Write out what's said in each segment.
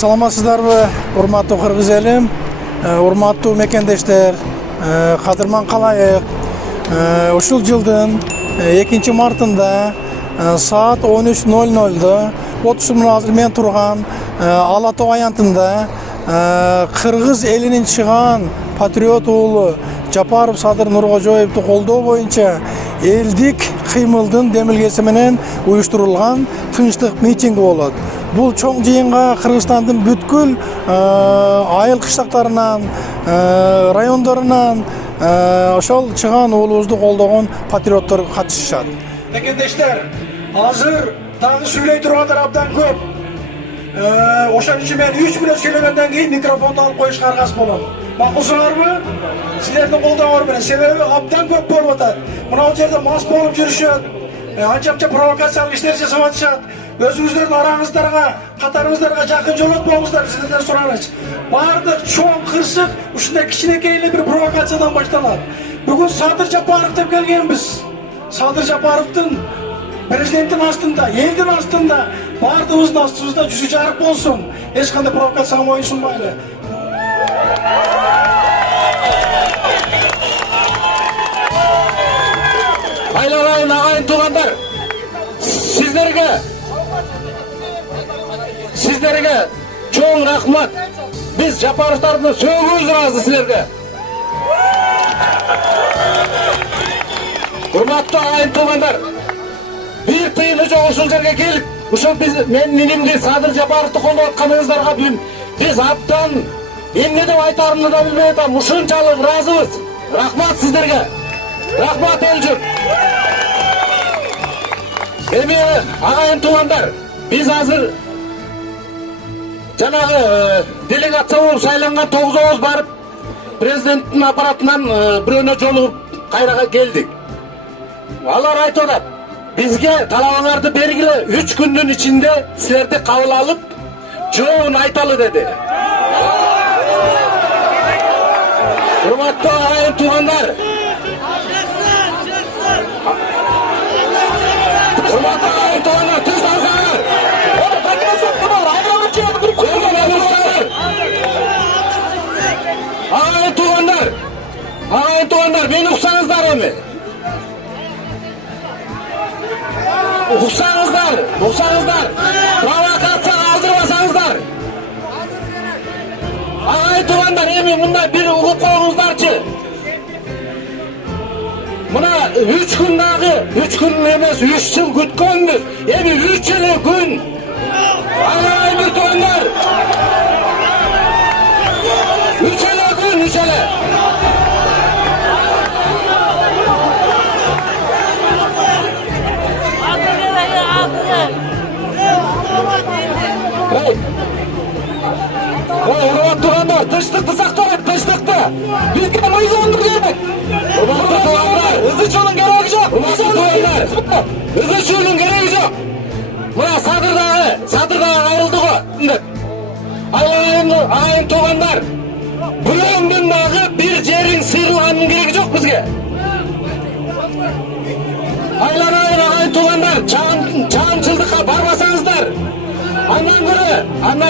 Саламатсыздарбы, урматтуу кыргыз элим, урматтуу мекендештер, кадырман калайык. Ушул жылдын 2-мартында саат 13:00 отуз мына азыр мен турган Ала Тоо аянтында кыргыз элинин чыган патриот уулу Жапаров Садыр Нуркожоевду колдоо боюнча элдик кыймылдын демилгеси менен уюштурулган тынчтык митинги болот. Бул чоң жыйынга Кыргызстандын бүткүл айыл кыштактарынан, райондорунан ошол чыган уулубузду колдогон патриоттор катышышат. Мекендештер, азыр дагы сүйлөй тургандар абдан көп. Ошон үчүн мен 3 мүнөт сүйлөгөндөн кийин микрофонду алып коюшка аргасыз болом. Макулсуңарбы? Силердин колдооңор менен, себеби абдан көп болуп атат. Мына жерде мас болуп жүрүшөт. Анча провокациялык иштер жасап атышат. Өзүңүздөрдүн араңыздарга, катарыңыздарга жакын жолотпоңуздар, сиздерден сураныч. Бардык чоң кырсык ушундай кичинекей эле бир провокациядан башталат. Бүгүн Садыр Жапаров деп келгенбиз. Садыр Жапаровдун президенттин астында, элдин астында, бардыгыбыздын астыбызда жүзү жарык болсун. Эч кандай провокацияга моюнсунбайлы. Айналайын агайын туугандар, сиздерге чоң рахмат. Биз Жапаровдордун сөөгүбүз ыраазы силерге. Урматтуу агайын туугандар, бир тыйыны жок ушул жерге келип, ушул мен минимди Садыр Жапаровду колдоп атканыңыздарга биз абдан эмне деп айтарымды да билбей атам. Ушунчалык ыраазыбыз. Рахмат сиздерге. Рахмат элжүр. Эми агайын туугандар, биз азыр жанагы делегация болуп шайланган 9 барып президенттин аппаратынан бирөөнө жолугуп кайрага келдик. Алар айтып атат, бизге талабыңарды бергиле, 3 күндүн ичинде силерди кабыл алып, жообун айталы деди. Урматтуу агайын туугандар, агайын туугандар, мени уксаңыздар эми. Уксаңыздар, провокация алдырбасаңыздар. Агайын туугандар, эми мындай бир угуп коюңуздарчы. Мына 3 күн дагы, 3 күн эмес, 3 жыл күткөнбүз. Эми 3 эле күн. Агайын туугандар. 3 эле күн, 3 эле. Урматтуугандар, тынчтыкты сактайлык, тынчтыкты. Бизге мыйзамды керек. Урматтуугандар, ызычуунун кереги жок. Урматтуугандар, ызычуунун кереги жок. Мына Садырдагы кайрылды го. Агайын туугандар, бирөөңдүн дагы бир жериң сыйрылганын кереги жок бизге. Айланайын агайын туугандар, чаамчылдыкка барбасаңыздар. Андан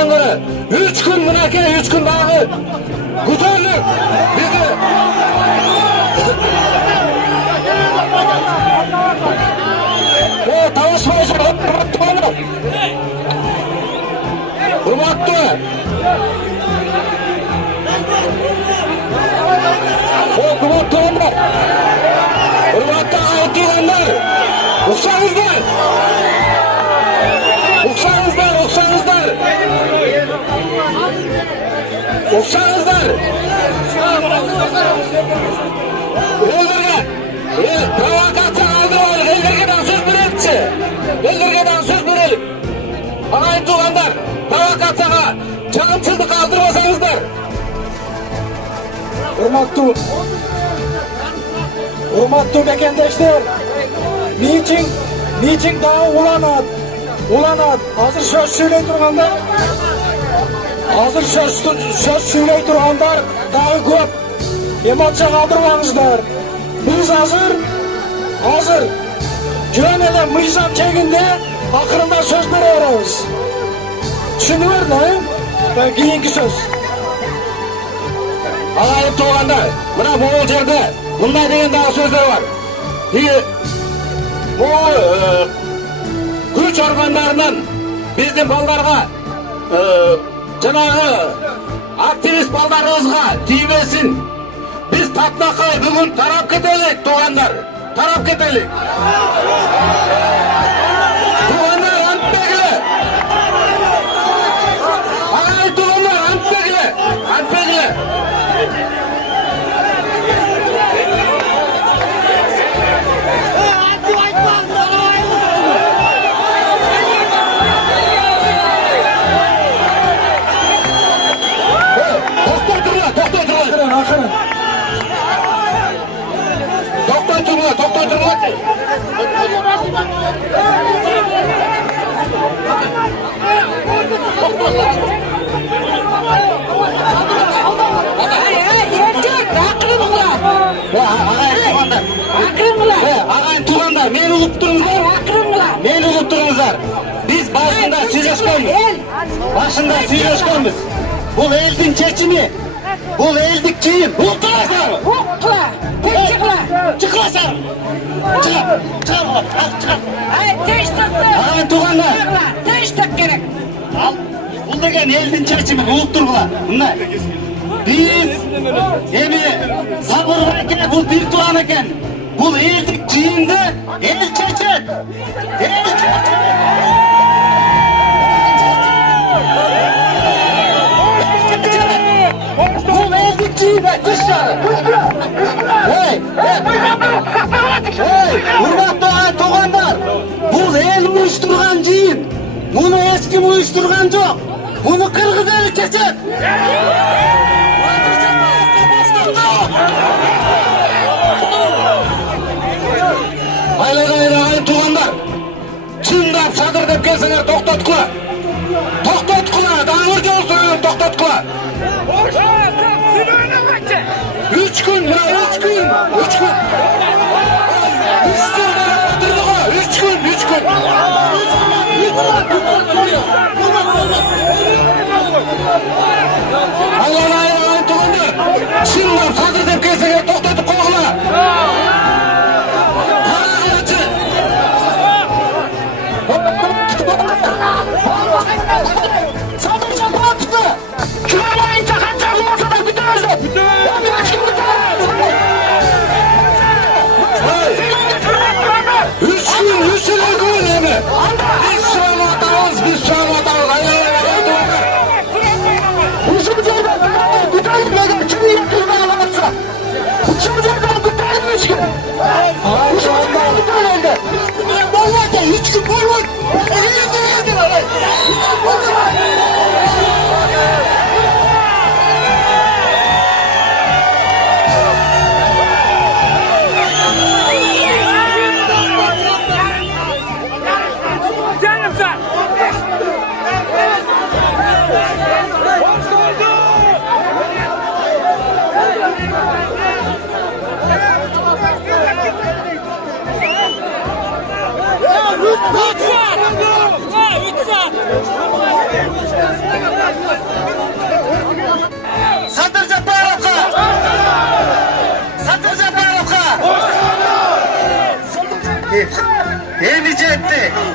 көрө 3 күн мынакей, 3 күн дагы күтөлүп бизди табышпай жүрөт. Урматтуу агайын туугандар, уксаңыздар. Элдерге провокация алдырбайлык, элдерге дагы сөз береликчи. Агайын туугандар, провокацияга, чаамчылдыкка алдырбасаңыздар. Урматтуу мекендештер, митинг дагы уланат. Азыр сөз сүйлөй тургандар дагы көп. Эмоция калтырбаңыздар. Биз азыр жөн эле мыйзам чегинде акырында сөз бере беребиз. Түшүнүңөр да? Keyingi söz. Ағайын туғандар, мына бұл жерде мындай деген дағы сөздер бар. Бұл күч органдарынан біздің балдарға, жаңағы активист балдарымызға тиюбесін. Біз татнақай бүгін тарап кетелік, туғандар. Тарап кетелік. Туғандар ант бегілі. Ағайын туғандар ант бегілі. Ант бегілі. Тоқтай тұрма. Ағайын туғандар, мені ұғып тұрыңыздар. Біз басында сөйлескенбіз. Бұл елдің шешімі, бұл елдік кейін. Ұқтыңыздар. Çıklasın! Çıkar! Ағайын туғандар! керек. Al, бұл деген елдің шешімі, ұлық тұрғыла. Біз, сабыр екен, бұл бір туған екен. Бұл елдік жиынды, ел шешет! Бұл елдік жиынды, түшшары! Құрметті ағайын туғандар, бұл ел ұйыштырған жиын. Мұны ешкім ұйыштырған жоқ. Мұны қырғыз елі шешет. Ағайын туғандар, шындап садыр деп келсеңер тоқтатқыла. Тоқтатқыла, даңғыр жолсыз тоқтатқыла. 3 gün. 3 gün. 3 gün. 3 gün. Ағайын туғандар, шындап садыр деп келсеңер тоқтатып қойғыла. Садыр жапатықты. Күрелайынша қанша болса да күтіңіздер. Садыр Жапаровқа!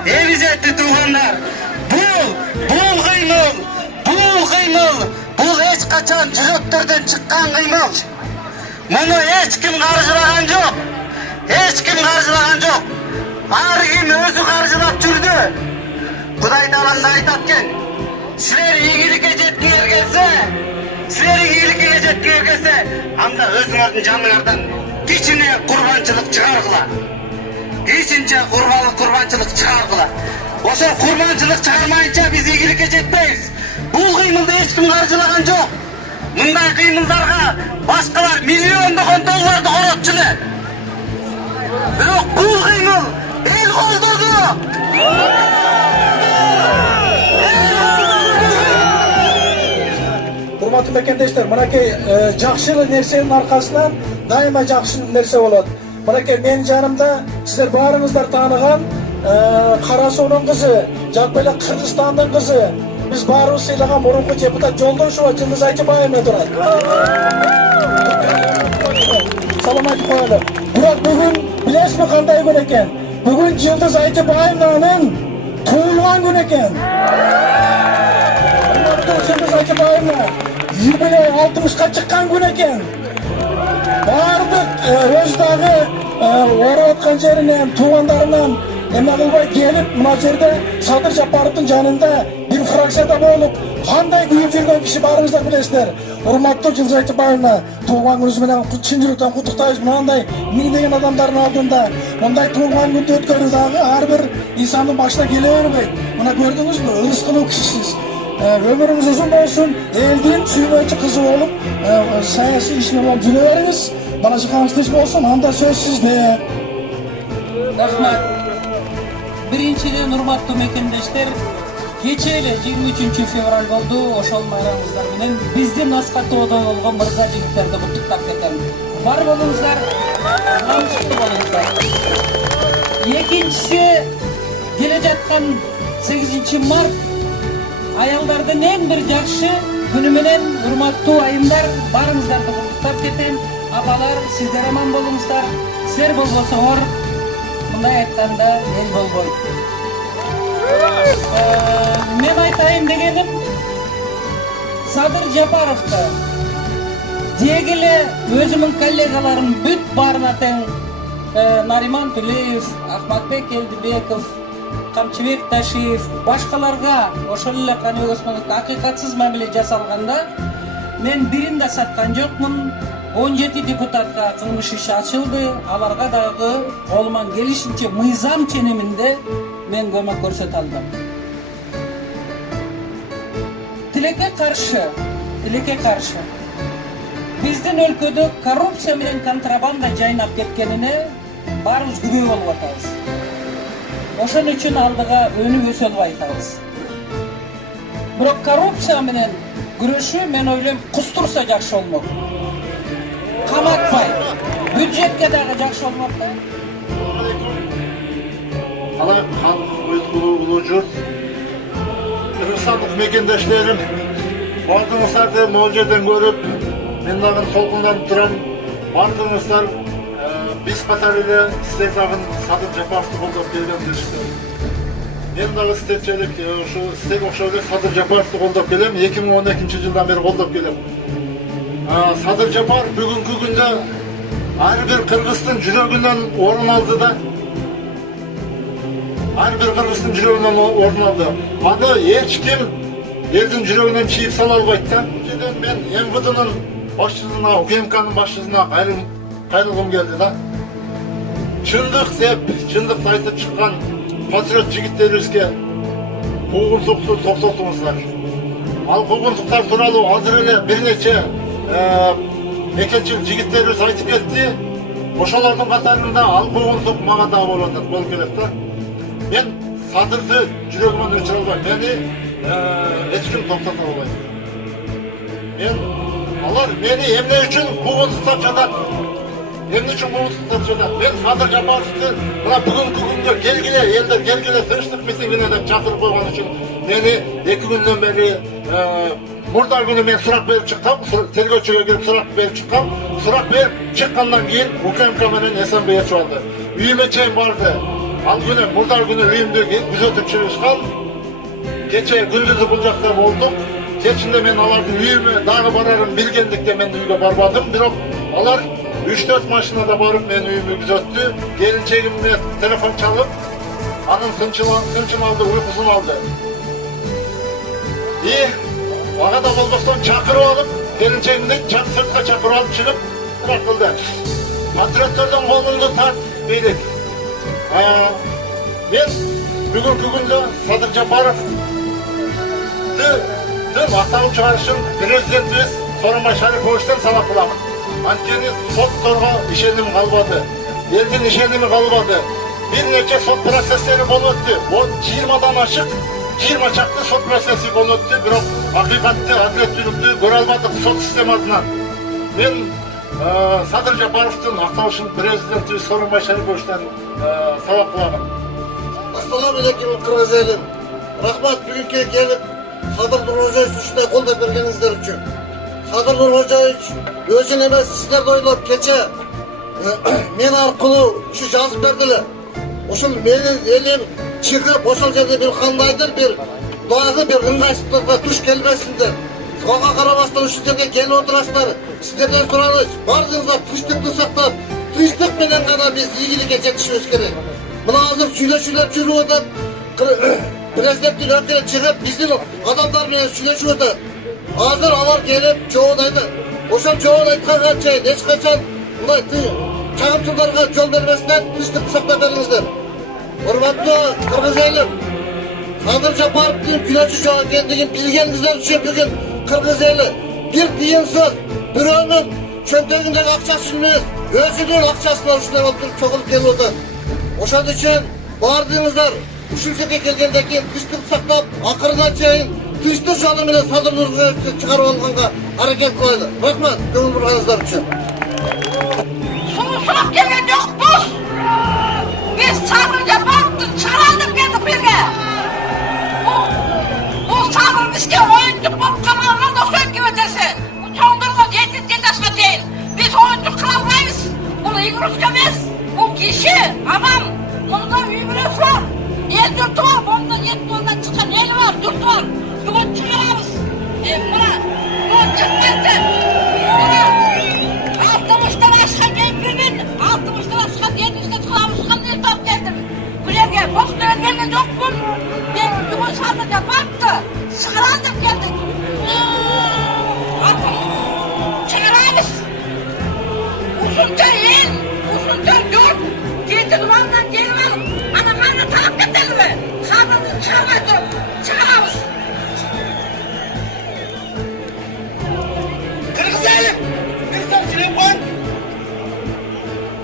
Evi жетті туғандар. Бұл қимыл, бұл ешқашан жүректерден шыққан қимыл. Мұны ешкім қаржылаған жоқ. Ары кім өзі қаржылап жүрді. Құдай тағала айтады екен, сілер игілікке жеткілер келсе, анда өзіңіздің жаныңыздан кичине құрбаншылық шығарғыла. Осы құрбаншылық шығармайынша біз игілікке жетпейміз. Бұл қимылды ешкім қаржылаған жоқ. Мұндай қимылдарға басқалар миллиондаған долларды қаратшылы. Бірақ бұл қимыл ел қолдады. Құрметті мекендештер, мынакей жақшылы нәрсенің арқасынан дайыма жақсы нәрсе болады. Мынакей мен жанымда сіздер барыңыздар таныған Қарасудың қызы, жалпы Қырғызстанның қызы, Biz баарыбыз сыйлаган мурунку депутат Жолдошева Жылдыз Айтыбаевна турат. Салам айтып коелу. Бирок бүгүн билесизби кандай күн экен? Бүгүн Жылдыз Айтыбаевнанын туулган күнү экен. Жылдыз Айтыбаевна юбилей 60га чыккан күн экен. Бардык өз дагы ооруп аткан жеринен, туугандарынан эме кылбай келип, мына жерде Садыр Жапаровдун жанында бир фракцияда болуп, кандай күйүп жүргөн киши баарыңыздар билесиздер. Урматтуу Жылдыз Айтыбаевна, туулган күнүңүз менен чын жүрөктөн куттуктайбыз. Мындай миңдеген адамдардын алдында мындай туулган күндү өткөрүү дагы ар бир инсандын башына келе бербейт. Мына көрдүңүзбү? Ырыскылуу кишисиз. Ömrünüz uzun olsun, eldiğin suyuncu kızı olup, sayısı işine olup жүрө бериңиz. Балачы камсыздык болсун, анда сөз сизде. Рахмат. Биринчиден, урматтуу мекендештер, кече эле 23 февраль болду. Ошол майрамыңыздар менен биздин аска тоодой болгон мырза жигиттерди куттуктап кетем. Бар болуңуздар, намыстуу болуңуздар. Экинчиси, келе жаткан 8 март аялдардын эң бир жакшы күнү менен, урматтуу айымдар, барыңыздарды куттуктап кетем. Апалар, сиздер аман болуңуздар. Силер болбосоңор, мындай айтканда эл болбойт. Мен айтайын дегеним, Садыр Жапаровду деги эле өзүмдүн коллегаларым бүт баарына тең, Нариман Тулеев, Ахматбек Элдибеков, Камчыбек Ташиев, башкаларга ошол эле Каныбек Осмоновго акыйкатсыз мамиле жасалганда, мен бирин да саткан жокмун. 17 депутатка кылмыш иши ачылды. Аларга дагы колуман келишинче мыйзам ченеминде мен көмөк көрсөтө алдым. Тилекке каршы. Биздин өлкөдө коррупция менен контрабанда жайнап кеткенине баарыбыз күбө болуп атабыз. Ошон үчүн алдыга өнүп өсөлүп айтабыз. Бирок коррупция менен күрөшүү мен ойлойм кустурса жакшы болмок. Каматпай, бюджетке дагы жакшы болмок да. Алай халық өз улуу жұрт. Кыргызстандык мекендештерим, бардыңыздарды могул жерден көрүп, мен дагы толкунданып турам. Бардыңыздар биз катары эле силер дагы Садыр Жапаровду колдоп келгендерсиздер. Мен дагы силерчелик силер окшой эле Садыр Жапаровду колдоп келем. 2012 жылдан бери колдоп келем. Садыр Жапаров бүгүнкү күндө ар бир кыргыздын жүрөгүнөн орун алды да. Ар бир кыргыздын жүрөгүнөн орун алды. Аны эч ким элдин жүрөгүнөн чийип сала албайт да. Мен МВДнын башчысына, УКМКнын башчысына кайрылгым келди да. Чындык деп, чындыкты айтып чыккан патриот жигиттерибизге куугунтукту токтотуңуздар. Ал куугунтуктар тууралуу азыр эле бир нече экенчил жигиттерибиз айтып кетти. Ошолордун катарында ал куугунтук мага да болуп келет да. Мен Садырды жүрөгүмөн өчүрө албайм. Мени эч ким токтото албайт. Алар мени эмне үчүн куугунтуктап жатат? Мен Садыр Жапаровду мына бүгүнкү күндө келгиле, элдер келгиле тынчтык митингине деп чакырып койгон үчүн мени 2 күндөн бери мурда күнү мен сурак берип чыккам, тергөөчүгө кирип сурак берип чыккам. Сурак берип чыккандан кийин УКМК менен СМБ чыгып алды. Үйүмө чейин барды. Ал күнү мурда күнү үйүмдө күзөтүп чыгышкан. Кече күндүзү бул жакта болдук. Кечинде мен алардын үйүмө дагы барарын билгендиктен мен үйгө барбадым. Бирок алар 3-4 машинада барып мен үйүмө күзөттү. Келинчегимне телефон чалып, анын тынчын алды, уйкусун алды. Ага да болбостон чакырып алып, келинчегимди сыртка чакырып алып чыгып, сурак кылды. Патриоттордун колунду тарт дейдик. Мен бүгүнкү күндө Садыр Жапаровду атталып чыгарышын президентибиз Сооронбай Шариповичтен талап кыламын. Анткени сотторго ишеним калбады. Элдин ишеними калбады. Бир нече сот процесстери болуп өттү. 20дан ашык 20 чакты сот процесси болуп өттү. Бирок акыйкатты, адилеттүүлүктү көрө албадык сот системасынан. Мен Садыр Жапаровдун акталышын президентибиз Сооронбай Шариповичтен талап кыламын. Ассаламу алейкум, кыргыз элим. Рахмат бүгүнкү келип Sadır Nurho'ya ушундай колдоп бергениңиздер үчүн. Sadır Nurho'ya өзүн эмес сиздерди ойлоп кече мен аркылуу ушу жазып бердилер. Ошол менин элим чыгып ошол жерде бир кандайдыр бир дагы бир ыңгайсыздыкка туш келбесиндер. Ага карабастан ушул жерге келип отурасыздар. Сиздерден суралыш, бардыгыңыздар тынчтыкты сактап, тынчтык менен гана биз ийгиликке жетишибиз керек. Мына азыр сүйлөшүүлөр жүрүп атат. Президенттин өкүлү чыгып биздин адамдар менен сүйлөшүп атат. Азыр алар келип жооп айтат. Ошол жооп айтканга чейин эч качан мындай чагымчылдарга жол берместен тынчтыкты сактап бериңиздер. Урматтуу кыргыз элим, Sadır Japarov'un güneşi şu ekendигин билгениңиздер үчүн бүгүн кыргыз эли бир тыйынсыз бирөөнүн чөнтөгүндөгү акчасы эмес, өзүнүн акчасына ушундай болуп чогулуп келип атат. Ошон үчүн бардыгыңыздар ушул жерге келгенден кийин тынчтыкты сактап, акырына чейин тынчтык жолу менен Sadır Nurho'yu чыгарып алганга аракет кылайлы. Рахмат, көңүл бурганыңыздар үчүн. Sunusup gelen yokmuş. Biz Sadır Japarov'u çağırdık geldik birge. Bu Sadır işte oyuncu bulup kalanlar da sönkü ötesi. Bu çoğundurma 7 yaşına değil. Biz oyuncu kılamayız. Bunu İngilizcemiz. Bu kişi, adam. Bunda üyümürüz var. El yurtu var. Bunda 7 yıldan çıkan el var, yurt var. Bugün çıkarız. Buna çıkmazdı. Altımızdan aşağı gelmenin, altımızdan aşağı denizde çıkarmışkan diye top geldim. Buraya bokluğa gelin yok mu? Ben bugün sadece baktı. Çıkaralım geldik. Çıkaralım. Uzunca el, uzunca yurt. Yedi duvardan gelmem. Anamlarla takip edelim mi? Sadece çıkarmadım. Çıkaralım. Kırgız elim. Kırgızlar telefon.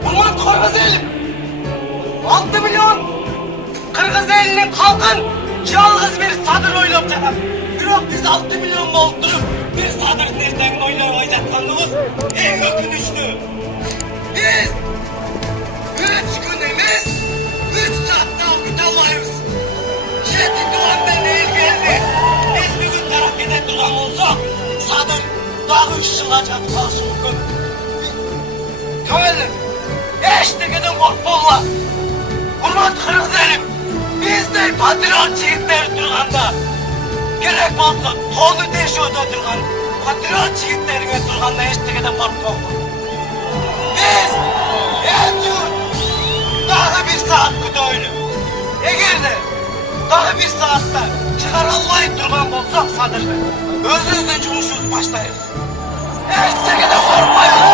Aman Kırgız elim. 6 milyon Kırgız elinin halkın yalnız bir Sadır oylap жатат. Бирок biz 6 milyon болуп bir Sadır nereden oylap жатканыбыз эң өкүнүчтүү. Biz 3 gün emas, 3 saatte okuta almayız. 7 duvardan el geldi. Biz bugün taraf kete durgan olsak, Sadır dagы 3 жылга жатып калышы мүмкүн. Көңүлүм, эчтекеден коркпогула. Урмат кыргыз элим, биздей патриот жигиттер турганда, керек болсо колу тешөөдө турган патриот жигиттерге турганда эчтекеден коркпогула. Biz эл журт дагы 1 saat күтөйлү. Эгерде дагы 1 saatта чыгара албай турган болсок Садырды, өзүбүздүн жумушубузду баштайбыз. Эчтекеден коркпойбуз.